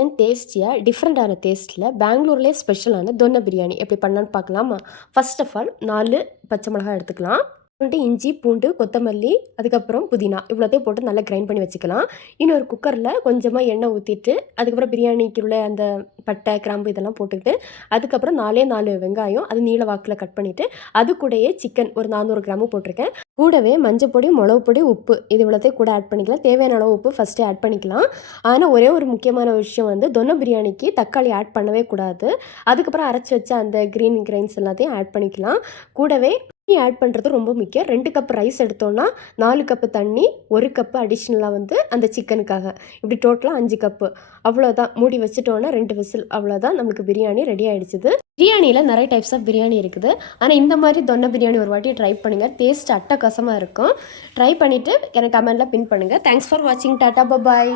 ஏன் டேஸ்டியாக டிஃப்ரெண்ட்டான டேஸ்ட்டில் பெங்களூர்லேயே ஸ்பெஷலான தொன்னை பிரியாணி எப்படி பண்ணலான்னு பார்க்கலாமா? ஃபர்ஸ்ட் ஆஃப் ஆல் 4 பச்சை மிளகாய் எடுத்துக்கலாம். இஞ்சி, பூண்டு, கொத்தமல்லி, அதுக்கப்புறம் புதினா இவ்வளோத்தையும் போட்டு நல்லா கிரைண்ட் பண்ணி வச்சுக்கலாம். இன்னொரு குக்கரில் கொஞ்சமாக எண்ணெய் ஊற்றிட்டு, அதுக்கப்புறம் பிரியாணிக்கு உள்ள அந்த பட்டை, கிராம்பு இதெல்லாம் போட்டுக்கிட்டு, அதுக்கப்புறம் 4 வெங்காயம் அது நீள வாக்கில் கட் பண்ணிவிட்டு, அது கூடயே சிக்கன் ஒரு 400 கிராமு போட்டிருக்கேன். கூடவே மஞ்சள் பொடி, மிளகு பொடி, உப்பு இது இவ்வளோத்தையும் கூட ஆட் பண்ணிக்கலாம். தேவையான அளவு உப்பு ஃபஸ்ட்டே ஆட் பண்ணிக்கலாம். ஆனால் ஒரே ஒரு முக்கியமான விஷயம் வந்து தொன்னை பிரியாணிக்கு தக்காளி ஆட் பண்ணவே கூடாது. அதுக்கப்புறம் அரைச்சி வச்ச அந்த க்ரீன் கிரைன்ஸ் எல்லாத்தையும் ஆட் பண்ணிக்கலாம். கூடவே தண்ணி ஆட் பண்ணுறது ரொம்ப முக்கியம். 2 கப் ரைஸ் எடுத்தோன்னா 4 கப்பு தண்ணி, 1 கப்பு அடிஷ்னலாக வந்து அந்த சிக்கனுக்காக. இப்படி டோட்டலாக 5 கப்பு. அவ்வளோதான். மூடி வச்சுட்டோன்னா 2 விசில் அவ்வளோதான், நம்மளுக்கு பிரியாணி ரெடி ஆகிடுச்சிது. பிரியாணியில் நிறைய டைப்ஸ் ஆஃப் பிரியாணி இருக்குது. ஆனால் இந்த மாதிரி தொன்னை பிரியாணி ஒரு வாட்டி ட்ரை பண்ணுங்கள். டேஸ்ட் அட்டகாசமாக இருக்கும். ட்ரை பண்ணிவிட்டு எனக்கு கமெண்ட்டில் பின் பண்ணுங்கள். தேங்க்ஸ் ஃபார் வாட்சிங். டாட்டா, பாய்.